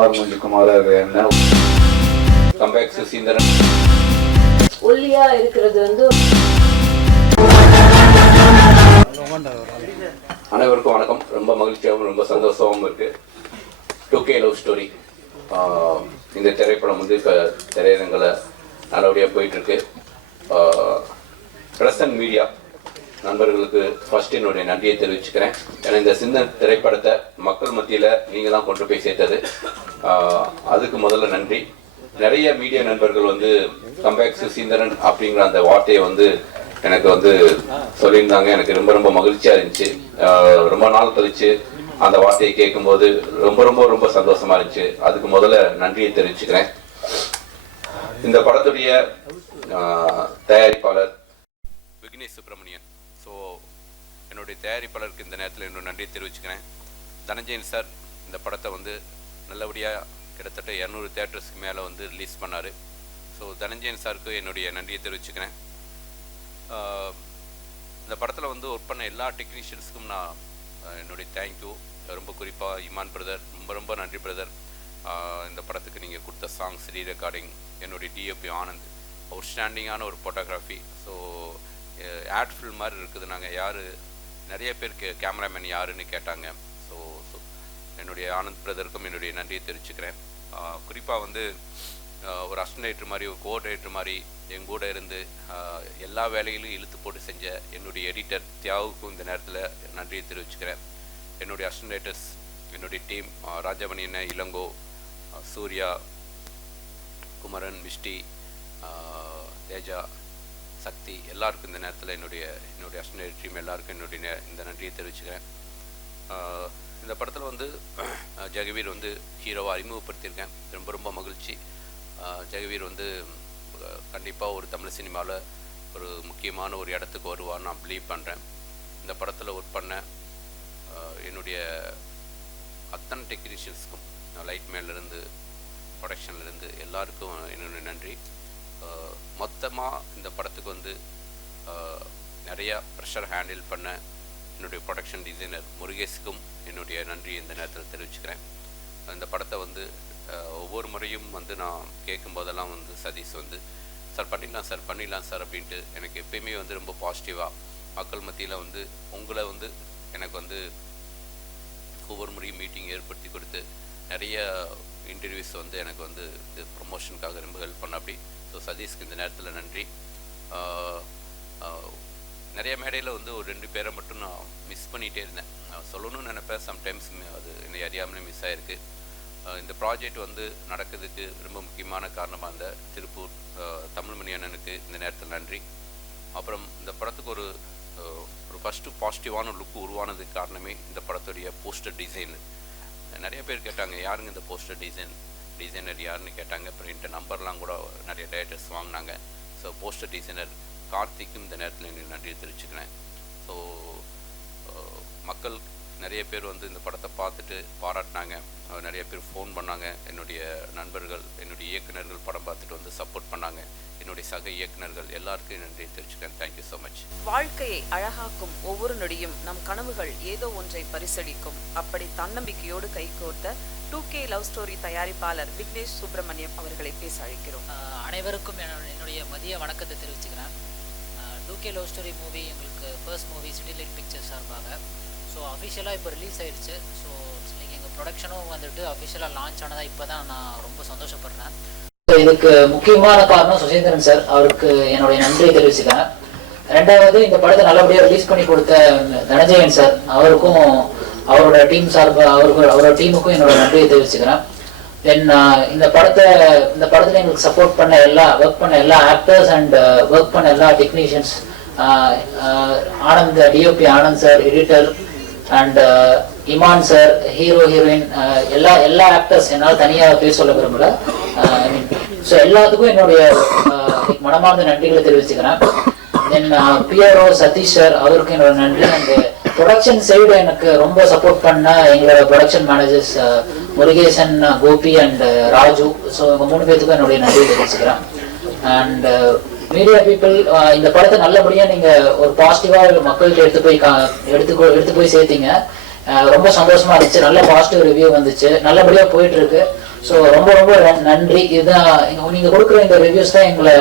குமார் முஞ்சி குமார் என்ன கம்பேக் சுசீந்திரன் ஒல்லியா இருக்கிறது வந்து அனைவருக்கும் வணக்கம். ரொம்ப மகிழ்ச்சியாகவும் ரொம்ப சந்தோஷமாகவும் இருக்கு. டூ கே லவ் ஸ்டோரி இந்த திரைப்படம் வந்து இப்போ திரையரங்கில் நல்லபடியாக போயிட்டு இருக்கு. பிரசன்ட் மீடியா நண்பர்களுக்கு ஃபர்ஸ்ட் என்னுடைய நன்றியை தெரிவிச்சுக்கிறேன். ஏன்னா இந்த சின்ன திரைப்படத்தை மக்கள் மத்தியில் நீங்கள் தான் கொண்டு போய் சேர்த்தது. ஆஹ் அதுக்கு முதல்ல நன்றி. நிறைய மீடியா நண்பர்கள் வந்து கம்பேக் சுசீந்திரன் அப்படிங்கிற அந்த வார்த்தையை வந்து எனக்கு வந்து சொல்லியிருந்தாங்க. எனக்கு ரொம்ப ரொம்ப மகிழ்ச்சியா இருந்துச்சு. ரொம்ப நாள் கழிச்சு அந்த வார்த்தையை கேட்கும்போது ரொம்ப ரொம்ப ரொம்ப சந்தோஷமா இருந்துச்சு. அதுக்கு முதல்ல நன்றியை தெரிவிச்சுக்கிறேன். இந்த படத்துடைய தயாரிப்பாளர் விக்னேஷ் சுப்பிரமணியன். ஸோ என்னுடைய தயாரிப்பாளருக்கு இந்த நேரத்தில் என்னோட நன்றியை தெரிவிச்சுக்கிறேன். தனஞ்சயன் சார் இந்த படத்தை வந்து நல்லபடியாக கிட்டத்தட்ட இரநூறு தேட்டர்ஸ்க்கு மேலே வந்து ரிலீஸ் பண்ணார். ஸோ தனஞ்சயன் சாருக்கு என்னுடைய நன்றியை தெரிவிச்சுக்கிறேன். இந்த படத்தில் வந்து ஒர்க் பண்ண எல்லா டெக்னீஷியன்ஸுக்கும் நான் என்னுடைய தேங்க்யூ ரொம்ப குறிப்பாக இமான் பிரதர் ரொம்ப ரொம்ப நன்றி பிரதர் இந்த படத்துக்கு நீங்கள் கொடுத்த சாங்ஸ் ரீ ரெக்கார்டிங் என்னுடைய டிஎப்பி ஆனந்த். அவுட்ஸ்டாண்டிங்கான ஒரு ஃபோட்டோகிராஃபி ஸோ ஆட் ஃபில் மாதிரி இருக்குது. நாங்கள் யார் நிறைய பேர் கே கேமராமேன் யாருன்னு கேட்டாங்க. ஸோ ஸோ என்னுடைய ஆனந்த் பிரதருக்கும் என்னுடைய நன்றியை தெரிவிச்சுக்கிறேன். குறிப்பாக வந்து ஒரு அஸ்டன்டேட்டர் மாதிரி ஒரு கோஆர்டினேட்டர் மாதிரி என் கூட இருந்து எல்லா வேலையிலும் இழுத்து போட்டு செஞ்ச என்னுடைய எடிட்டர் தியாவுக்கும் இந்த நேரத்தில் நன்றியை தெரிவிச்சுக்கிறேன். என்னுடைய அஸ்டன்டேட்டர்ஸ் என்னுடைய டீம் ராஜமணி இளங்கோ சூர்யா குமரன் மிஷ்டி தேஜா சக்தி எல்லாருக்கும் இந்த நேரத்தில் என்னுடைய என்னுடைய அஸ்டன்டேட் டீம் எல்லாருக்கும் என்னுடைய இந்த நன்றியை தெரிவிச்சுக்கிறேன். இந்த படத்தில் வந்து ஜெகவீர் வந்து ஹீரோவாக அறிமுகப்படுத்தியிருக்கேன். ரொம்ப ரொம்ப மகிழ்ச்சி. ஜெகவீர் வந்து கண்டிப்பாக ஒரு தமிழ் சினிமாவில் ஒரு முக்கியமான ஒரு இடத்துக்கு வருவான்னு நான் பிலீவ் பண்ணுறேன் இந்த படத்தில் ஒர்க் பண்ண என்னுடைய அத்தனை டெக்னீஷியன்ஸ்க்கும் லைட் மேலேருந்து ப்ரொடக்ஷன்லேருந்து எல்லாருக்கும் என்னுடைய நன்றி. மொத்தமாக இந்த படத்துக்கு வந்து நிறையா ப்ரெஷர் ஹேண்டில் பண்ண என்னுடைய ப்ரொடக்ஷன் டிசைனர் முருகேஷுக்கும் என்னுடைய நன்றி இந்த நேரத்தில் தெரிவிச்சுக்கிறேன். இந்த படத்தை வந்து ஒவ்வொரு முறையும் வந்து நான் கேட்கும் போதெல்லாம் வந்து சதீஷ் வந்து சார் பண்ணிடலாம் சார் பண்ணிடலாம் சார் அப்படின்ட்டு எனக்கு எப்பயுமே வந்து ரொம்ப பாசிட்டிவாக மக்கள் மத்தியில் வந்து உங்களை வந்து எனக்கு வந்து ஒவ்வொரு முறையும் மீட்டிங் ஏற்படுத்தி கொடுத்து நிறைய இன்டர்வியூஸ் வந்து எனக்கு வந்து இது ப்ரொமோஷனுக்காக ரொம்ப ஹெல்ப் பண்ண அப்படி ஸோ சதீஷ்க்கு இந்த நேரத்தில் நன்றி. நிறைய மேடையில் வந்து ஒரு ரெண்டு பேரை மட்டும் நான் மிஸ் பண்ணிகிட்டே இருந்தேன். நான் சொல்லணும்னு நினைப்பேன். சம்டைம்ஸ் அது என்னை அறியாமலே மிஸ் ஆகிருக்கு இந்த ப்ராஜெக்ட் வந்து நடக்கிறதுக்கு ரொம்ப முக்கியமான காரணமாக இருந்த திருப்பூர் தமிழ்மணி அண்ணனுக்கு இந்த நேரத்தில் நன்றி. அப்புறம் இந்த படத்துக்கு ஒரு ஒரு ஃபஸ்ட்டு பாசிட்டிவான லுக் உருவானதுக்கு காரணமே இந்த படத்துடைய போஸ்டர் டிசைன் நிறைய பேர் கேட்டாங்க யாருங்க இந்த போஸ்டர் டிசைன் டிசைனர் யாருன்னு கேட்டாங்க அப்புறம் என்கிட்ட நம்பர்லாம் கூட நிறைய டேரக்டர்ஸ் வாங்கினாங்க. ஸோ போஸ்டர் டிசைனர் கார்த்திக்கும் இந்த நேரத்தில் எனக்கு நன்றி தெரிவிச்சுக்கிறேன். ஸோ மக்கள் நிறைய பேர் வந்து இந்த படத்தை பார்த்துட்டு பாராட்டினாங்க. நிறைய பேர் ஃபோன் பண்ணாங்க. என்னுடைய நண்பர்கள் என்னுடைய இயக்குநர்கள் படம் பார்த்துட்டு வந்து சப்போர்ட் பண்ணாங்க. என்னுடைய சக இயக்குனர்கள் எல்லாருக்கும் நன்றி தெரிவிச்சுக்கிறேன். தேங்க்யூ ஸோ மச் வாழ்க்கையை அழகாக்கும் ஒவ்வொரு நொடியும் நம் கனவுகள் ஏதோ ஒன்றை பரிசளிக்கும். அப்படி தன்னம்பிக்கையோடு கைகோர்த்த டூ கே லவ் ஸ்டோரி தயாரிப்பாளர் விக்னேஷ் சுப்பிரமணியம் அவர்களை பேச அழைக்கிறோம். அனைவருக்கும் என்னோட- என்னுடைய மதிய வணக்கத்தை தெரிவிச்சுக்கிறேன். Two K love story movie எங்களுக்கு first movie City Light Pictures சார்பாக. ஸோ அஃபிஷியலாக இப்போ ரிலீஸ் ஆயிடுச்சு. ஸோ எங்கள் ப்ரொடக்ஷனும் வந்துட்டு அஃபிஷியலாக லான்ச் ஆனதாக இப்போ தான் நான் ரொம்ப சந்தோஷப்படுறேன். இதுக்கு முக்கியமான காரணம் சுசீந்திரன் சார் அவருக்கு என்னுடைய நன்றியை தெரிவிச்சுக்கிறேன். ரெண்டாவது இந்த படத்தை நல்லபடியாக ரிலீஸ் பண்ணி கொடுத்த தனஞ்சயன் சார் அவருக்கும் அவரோட டீம் சார்பு அவருக்கு அவரோட டீமுக்கும் என்னோட நன்றியை தெரிவிச்சுக்கிறேன். தென் இந்த படத்தை இந்த படத்தில் எங்களுக்கு சப்போர்ட் பண்ண எல்லா ஒர்க் பண்ண எல்லா ஆக்டர்ஸ் அண்ட் ஒர்க் பண்ண எல்லா technicians Anand DOP Anand sir editor and Imman sir hero heroine எல்லா எல்லா ஆக்டர்ஸ் என்னால் தனியாக பேர் சொல்ல விரும்பல. ஸோ எல்லாத்துக்கும் என்னுடைய மனமார்ந்த நன்றிகளை தெரிவிச்சுக்கிறேன். தென் பிஆர்ஓ சதீஷ் சார் அவருக்கு என்னோட நன்றி. அண்ட் ப்ரொடக்ஷன் சைடு எனக்கு ரொம்ப சப்போர்ட் பண்ண எங்களோட production managers Murugesan Gopi and Raju. So இவங்க மூணு பேர்த்துக்கும் என்னுடைய நன்றி தெரிவிச்சுக்கிறேன். அண்ட் மீடியா பீப்புள் இந்த படத்தை நல்லபடியாக நீங்கள் ஒரு பாசிட்டிவாக மக்கள்கிட்ட எடுத்து போய் கா- எடுத்து எடுத்து போய் சேர்த்தீங்க. ரொம்ப சந்தோஷமா இருந்துச்சு. நல்ல பாசிட்டிவ் ரிவ்யூ வந்துச்சு. நல்லபடியா போயிட்டு இருக்கு ஸோ ரொம்ப ரொம்ப நன்- நன்றி. இதுதான் நீங்க கொடுக்குற இந்த ரிவ்யூஸ் தான் எங்களை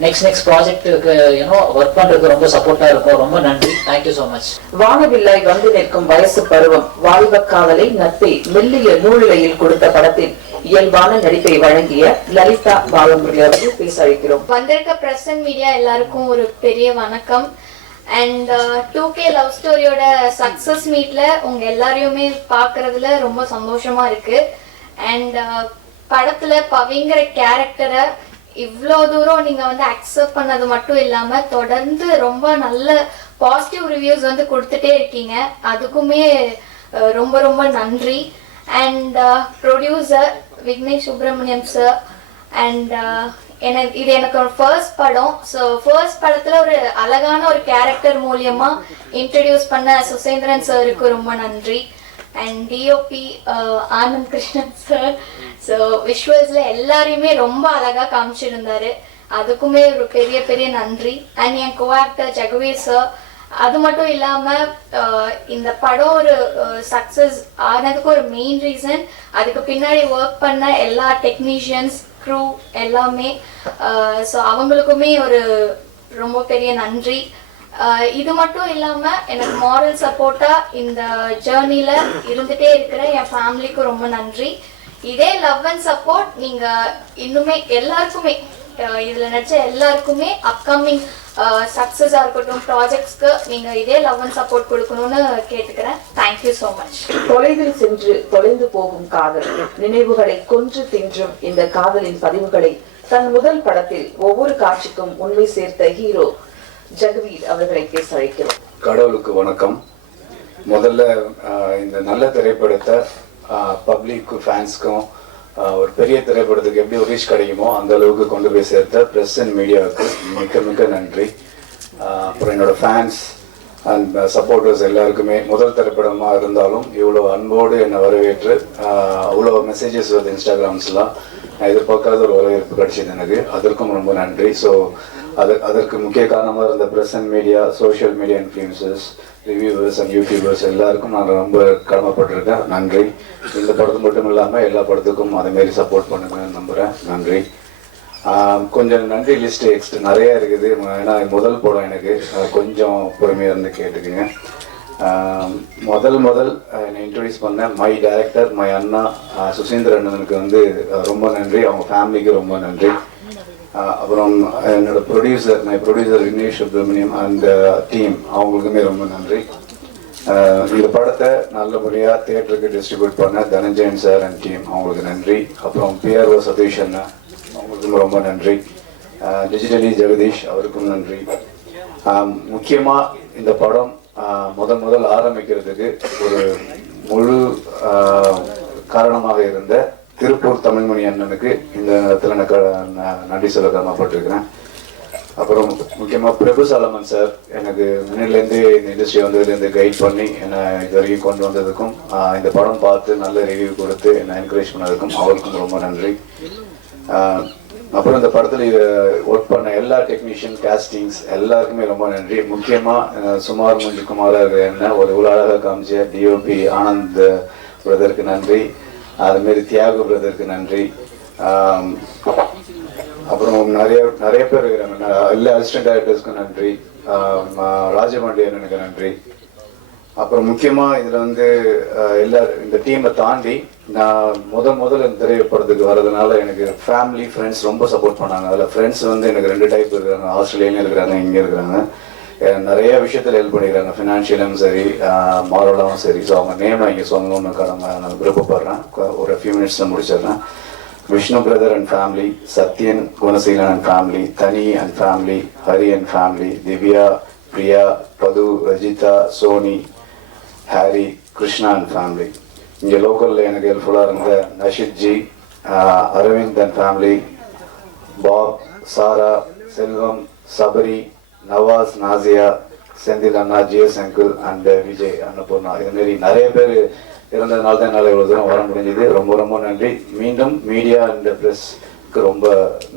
நெக்ஸ்ட் நெக்ஸ்ட் ப்ராஜெக்ட்டுக்கு ஏன்னோ ஒர்க் பண்றதுக்கு ரொம்ப சப்போர்ட்டா இருக்கும். ரொம்ப நன்றி. தேங்க்யூ ஸோ மச் வானவில்லாய் வந்து நிற்கும் வயசு பருவம் வாலிப காதலை நட்பை மெல்லிய நூலிழையில் கொடுத்த படத்தில் இயல்பான நடிப்பை வழங்கிய லலிதா பாலமுருகி அவர்கள் பேச அழைக்கிறோம். வந்திருக்க பிரஸ் அண்ட் மீடியா எல்லாருக்கும் ஒரு பெரிய வணக்கம். அண்ட் டூ கே லவ் ஸ்டோரியோட சக்ஸஸ் மீட்ல உங்க எல்லாரையுமே பார்க்கறதுல ரொம்ப சந்தோஷமா இருக்கு. அண்ட் uh, படத்துல பவிங்கிற கேரக்டரை இவ்வளோ தூரம் நீங்க வந்து அக்செப்ட் பண்ணது மட்டும் இல்லாம தொடர்ந்து ரொம்ப நல்ல பாசிட்டிவ் ரிவ்யூஸ் வந்து கொடுத்துட்டே இருக்கீங்க. அதுக்குமே ரொம்ப ரொம்ப நன்றி. And producer uh, Vignesh Subramaniam sir and எனக்கு இது எனக்கு ஒரு ஃபர்ஸ்ட் படம். ஸோ ஃபர்ஸ்ட் படத்துல ஒரு அழகான ஒரு கேரக்டர் மூலியமா இன்ட்ரடியூஸ் பண்ண சுசேந்திரன் சாருக்கு ரொம்ப நன்றி. And DOP uh, Anand Krishnan sir so விஷுவல்ஸ்ல எல்லாரையுமே ரொம்ப அழகா காமிச்சிருந்தாரு. அதுக்குமே ஒரு பெரிய பெரிய நன்றி. அண்ட் என் கோஆக்டர் ஜெகவீர் சார் அது மட்டும் இல்லாம uh, இந்த படம் ஒரு uh, சக்சஸ் ஆனதுக்கு ஒரு மெயின் ரீசன் அதுக்கு பின்னாடி ஒர்க் பண்ண எல்லா டெக்னீஷியன்ஸ் க்ரூ எல்லாமே ஸோ அவங்களுக்குமே ஒரு ரொம்ப பெரிய நன்றி. இது மட்டும் இல்லாம எனக்கு மாரல் சப்போர்ட்டா இந்த ஜேர்னில இருந்துட்டே இருக்கிற என் ஃபேமிலிக்கும் ரொம்ப நன்றி. இதே லவ் அண்ட் சப்போர்ட் நீங்க இன்னுமே எல்லாருக்குமே. இதுல நடிச்ச எல்லாருக்குமே அப்கமிங் சக்சஸா இருக்கட்டும் ப்ராஜெக்ட்ஸ்க்கு நீங்க இதே லவ் அண்ட் சப்போர்ட் கொடுக்கணும்னு கேட்டுக்கிறேன். தேங்க்யூ ஸோ மச் தொலைவில் சென்று தொலைந்து போகும் காதல் நினைவுகளை கொன்று தின்றும் இந்த காதலின் பதிவுகளை தன் முதல் படத்தில் ஒவ்வொரு காட்சிக்கும் உண்மை சேர்த்த ஹீரோ ஜெகவீர் அவர்களை பேச அழைக்கிறோம் கடவுளுக்கு வணக்கம். முதல்ல ஆஹ், இந்த நல்ல திரைப்படத்தை பப்ளிக்கு ஃபேன்ஸ்க்கும் ஒரு பெரிய திரைப்படத்துக்கு எப்படி ஒரு ரீச் கிடைக்குமோ அந்த அளவுக்கு கொண்டு போய் சேர்த்த ப்ரெஸ் அண்ட் மீடியாவுக்கு மிக்க மிக்க நன்றி. அப்புறம் என்னோட ஃபேன்ஸ் அண்ட் சப்போர்ட்டர்ஸ் எல்லாருக்குமே முதல் திரைப்படமாக இருந்தாலும் இவ்வளோ அன்போடு என்னை வரவேற்று அவ்வளோ மெசேஜஸ் வருது இன்ஸ்டாகிராம்ஸ்லாம் நான் எதிர்பார்க்காத ஒரு வரவேற்பு கிடைச்சது எனக்கு. அதற்கும் ரொம்ப நன்றி. ஸோ அது அதற்கு முக்கிய காரணமாக இருந்த press and media social media influences reviewers and YouTubers எல்லாருக்கும் நான் ரொம்ப கடமைப்பட்டிருக்கேன். நன்றி. இந்த படத்து மட்டும் இல்லாமல் எல்லா படத்துக்கும் அதேமாரி சப்போர்ட் பண்ணுங்கன்னு நம்புகிறேன் நன்றி. கொஞ்சம் நன்றி லிஸ்ட் எக்ஸ்ட் நிறைய இருக்குது. ஏன்னா முதல் படம் எனக்கு. கொஞ்சம் பொறுமையாக இருந்து கேட்டுக்குங்க. முதல் முதல் என்னை இன்ட்ரடியூஸ் பண்ண மை டைரக்டர் மை அண்ணா சுசேந்திர சுசீந்திர அண்ணனுக்கு வந்து ரொம்ப நன்றி. அவங்க ஃபேமிலிக்கு ரொம்ப நன்றி. அப்புறம் என்னோட producer my producer Vignesh Subramaniam அந்த டீம் அவங்களுக்குமே ரொம்ப நன்றி. இந்த படத்தை நல்லபடியாக தியேட்டருக்கு டிஸ்ட்ரிபியூட் பண்ண தனஞ்சயன் சார் அண்ட் டீம் அவங்களுக்கு நன்றி. அப்புறம் பிஆர்ஓ சதீஷ் அண்ணா அவங்களுக்கும் ரொம்ப நன்றி. டிஜிட்டலி ஜெகதீஷ் அவருக்கும் நன்றி. முக்கியமாக இந்த படம் முதன் முதல் ஆரம்பிக்கிறதுக்கு ஒரு முழு காரணமாக இருந்த திருப்பூர் தமிழ்மணி அண்ணனுக்கு இந்த நேரத்தில் நான் நன்றி சொல்ல கடமைப்பட்டிருக்கிறேன். அப்புறம் முக்கியமாக பிரபு சாலமன் சார் எனக்கு முன்னிலேருந்து இந்த இண்டஸ்ட்ரி வந்ததுலேருந்து கைட் பண்ணி என்னை இது வரைக்கும் கொண்டு வந்ததுக்கும் இந்த படம் பார்த்து நல்ல ரிவ்யூ கொடுத்து என்னை என்கரேஜ் பண்ணதுக்கும் அவருக்கும் ரொம்ப நன்றி. அப்புறம் இந்த படத்தில் ஒர்க் பண்ண எல்லா டெக்னீஷியன் காஸ்டிங்ஸ் எல்லாருக்குமே ரொம்ப நன்றி. முக்கியமாக சுமார் முஞ்சு குமாரா இருக்கிற என்ன ஒரு இவ்வளோ அழகாக காமிச்ச டிஓபி ஆனந்த் பிரதருக்கு நன்றி. அதுமாரி தியாகு பிரதருக்கு நன்றி. அப்புறம் நிறைய நிறைய பேர் இருக்கிறாங்க. எல்லா அசிஸ்டன்ட் டைரக்டர்ஸ்க்கும் நன்றி. ஆம், எனக்கு நன்றி. அப்புறம் முக்கியமா இதுல வந்து எல்லா இந்த டீமை தாண்டி நான் முத முதல்ல இந்த திரைப்படத்துக்கு வர்றதுனால எனக்கு ஃபேமிலி ஃப்ரெண்ட்ஸ் ரொம்ப சப்போர்ட் பண்ணாங்க. அதில் ஃப்ரெண்ட்ஸ் வந்து எனக்கு ரெண்டு டைப் இருக்கிறாங்க. ஆஸ்திரேலியாலையும் இருக்கிறாங்க இங்கே இருக்கிறாங்க. நிறைய விஷயத்தில் ஹெல்ப் பண்ணிக்கிறாங்க. ஃபினான்ஷியலும் சரி மாரலாகவும் சரி. ஸோ அவங்க நேமை இங்கே சொல்லணும்னு கடமை. நான் விருப்பப்படுறேன். ஒரு ஃபியூ மினிட்ஸில் முடிச்சிடுறேன். Vishnu brother and family Sathyan Gunaseelan and family Thani and family Hari and family Divya Priya Padhu Rajitha Soni Hari Krishna and family இங்கே லோக்கலில் எனக்கு ஹெல்ப்ஃபுல்லாக இருந்த Nashithji Aravind and family Bob Sara Selvam Sabari Nawaz Nasiya Senthil Anna GS uncle and Vijay Annapoorna. இதுமாரி நிறைய பேர் இருந்ததுனால தான் என்னால் இவ்வளோ தூரம் வர முடிஞ்சது. ரொம்ப ரொம்ப நன்றி. மீண்டும் மீடியா அண்ட் ப்ரெஸ்க்கு ரொம்ப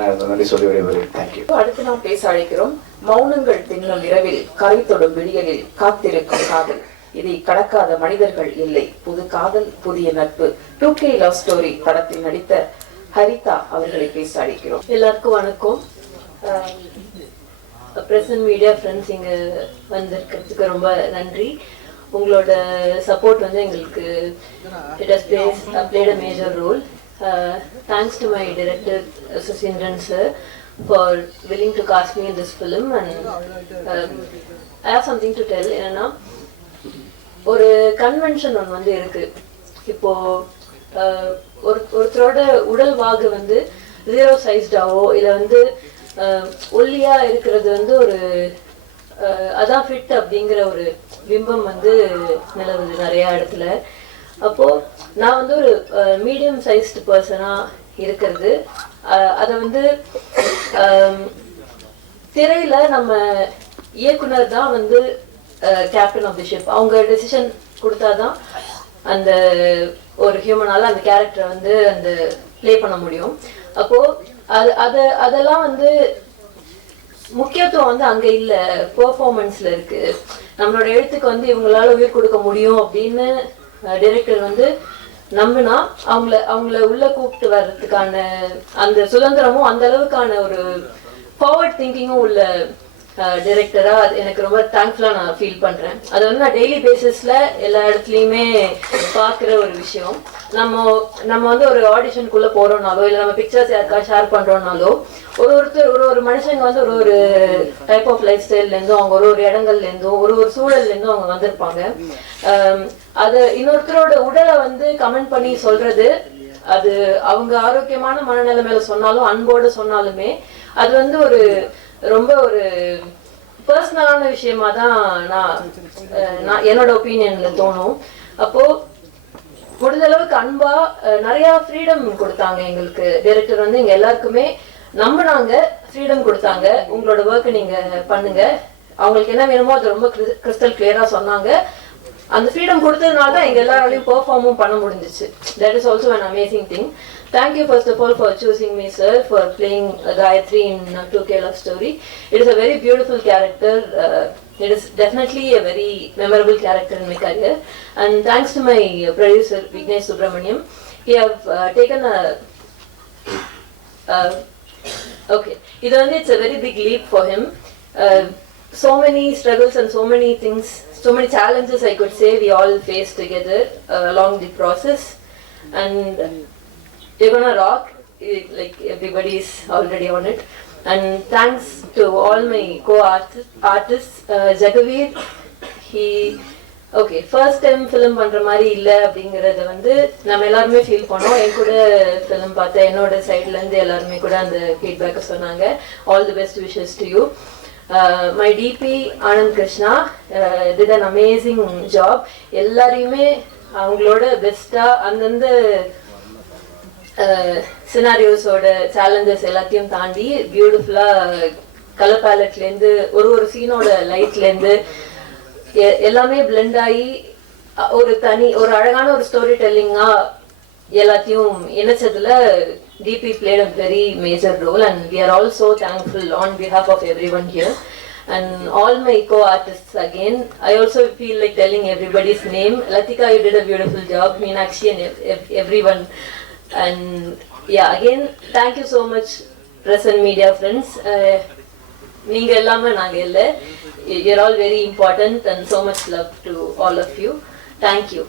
நன்றி சொல்லி விடைபெறுகிறேன். தேங்க்யூ அடுத்து நாம் பேச அழைக்கிறோம் மௌனங்கள் தின்னும் இரவில் கரை தொடும் விடியலில் காத்திருக்கும் காதல். இதை கடக்காத மனிதர்கள் இல்லை. புது காதல் புதிய நட்பு. டூ கே லவ் ஸ்டோரி படத்தில் நடித்த ஹரிதா அவர்களை பேச அழைக்கிறோம். எல்லாருக்கும் வணக்கம். பிரசன்ட் மீடியா ஃப்ரெண்ட்ஸ் இங்கே வந்திருக்கிறதுக்கு ரொம்ப நன்றி. உங்களோட சப்போர்ட் வந்து எங்களுக்கு it has plays played a major role thanks to my director Suseenthiran sir for willing to cast me in this film and I have something to tell என்னன்னா ஒரு convention ஒன்று வந்து இருக்கு. இப்போ ஒரு ஒருத்தரோட உடல் வாகு வந்து ஜீரோ சைஸ்டாவோ இல்லை வந்து ஒல்லியா இருக்கிறது வந்து ஒரு அதான் ஃபிட் அப்படிங்கிற ஒரு பிம்பம் வந்து நிலவுது நிறைய இடத்துல. அப்போ நான் வந்து ஒரு மீடியம் சைஸ்டு பர்சனா இருக்கிறது. அதை வந்து திரையில நம்ம இயக்குனர் தான் வந்து கேப்டன் ஆஃப் தி ஷிப் அவங்க டெசிஷன் கொடுத்தாதான் அந்த ஒரு ஹியூமனால அந்த கேரக்டரை வந்து அந்த ப்ளே பண்ண முடியும். அப்போ அது அது அதெல்லாம் வந்து முக்கியத்துவம் வந்து அங்க இல்ல. பெர்ஃபார்மன்ஸ்ல இருக்கு. நம்மளோட எழுத்துக்கு வந்து இவங்களால உயிர் கொடுக்க முடியும் அப்படின்னு டைரக்டர் வந்து நம்பினா அவங்கள அவங்கள உள்ள கூப்பிட்டு வர்றதுக்கான அந்த சுதந்திரமும் அந்த அளவுக்கான ஒரு ஃபார்வர்ட் திங்கிங்கும் உள்ள Uh, டைரக்டரா அது எனக்கு ரொம்ப தேங்க்ஃபுல்லா நான் ஃபீல் பண்றேன். அது வந்து நான் டெய்லி பேசிஸ்ல எல்லா இடத்துலயுமே பாக்குற ஒரு விஷயம். நம்ம நம்ம வந்து ஒரு ஆடிஷனுக்குள்ள போறோம்னாலோ இல்ல நம்ம பிக்சர்ஸ் யாருக்கா ஷேர் பண்றோம்னாலோ ஒரு ஒருத்தர் ஒரு ஒரு மனுஷங்க வந்து ஒரு ஒரு டைப் ஆஃப் லைஃப் ஸ்டைல்ல இருந்தும் அவங்க ஒரு ஒரு இடங்கள்ல இருந்தும் ஒரு ஒரு சூழல்ல இருந்தும் அவங்க வந்திருப்பாங்க. Um, அது இன்னொருத்தரோட உடலை வந்து கமெண்ட் பண்ணி சொல்றது அது அவங்க ஆரோக்கியமான மனநிலைமையில சொன்னாலும் அன்போடு சொன்னாலுமே அது வந்து ஒரு ரொம்ப ஒரு பர்சனலான விஷயமா தான் நான் நான் என்னோட ஒப்பீனியன்ல தோணும். அப்போ முடிஞ்ச அளவுக்கு அன்பா நிறைய ஃப்ரீடம் கொடுத்தாங்க எங்களுக்கு. டைரக்டர் வந்து எங்க எல்லாருக்குமே நம்பினாங்க ஃப்ரீடம் கொடுத்தாங்க. உங்களோட ஒர்க் நீங்க பண்ணுங்க. அவங்களுக்கு என்ன வேணுமோ அது ரொம்ப கிறிஸ்டல் கிளியரா சொன்னாங்க. அந்த ஃப்ரீடம் கொடுத்ததுனால தான் எங்க எல்லாராலையும் பெர்ஃபார்மும் பண்ண முடிஞ்சிச்சு that is also an amazing thing thank you first of all for choosing me sir for playing uh, gayatri in uh, 2k love story it is a very beautiful character uh, it is definitely a very memorable character in my career and thanks to my uh, producer vignesh subramaniam he have uh, taken a uh, okay இது வந்து it's a very big leap for him uh, so many struggles and so many things so many challenges i could say we all face together uh, along the process and you're gonna rock It, like everybody's already on it and thanks to all my co-artists artists uh, Jagavir, he okay first time film பண்ணுற மாதிரி இல்லை அப்படிங்கிறத வந்து நம்ம எல்லாருமே feel பண்ணோம் என் கூட film பார்த்தேன் என்னோட சைட்லேருந்து எல்லாருமே கூட அந்த ஃபீட்பேக்கை சொன்னாங்க all the best wishes to you my DP Anand Krishna did an amazing job எல்லாரையுமே அவங்களோட பெஸ்டா அந்தந்த uh, சினாரியோஸோட சேலஞ்சஸ் எல்லாத்தையும் தாண்டி பியூட்டிஃபுல்லா கலர் பேலட்லேருந்து ஒரு ஒரு சீனோட லைட்லேருந்து எல்லாமே பிளெண்ட் ஆகி ஒரு தனி ஒரு அழகான ஒரு ஸ்டோரி டெல்லிங்கா எல்லாத்தையும் இணைச்சதுல DP played a very major role and we are all so thankful on behalf of everyone here and all my co-artists again. I also feel like telling everybody's name. Latika, you did a beautiful job. Meenakshi and ev ev everyone. And yeah, again, thank you so much, press and media friends. Uh, you're all very important and so much love to all of you. Thank you.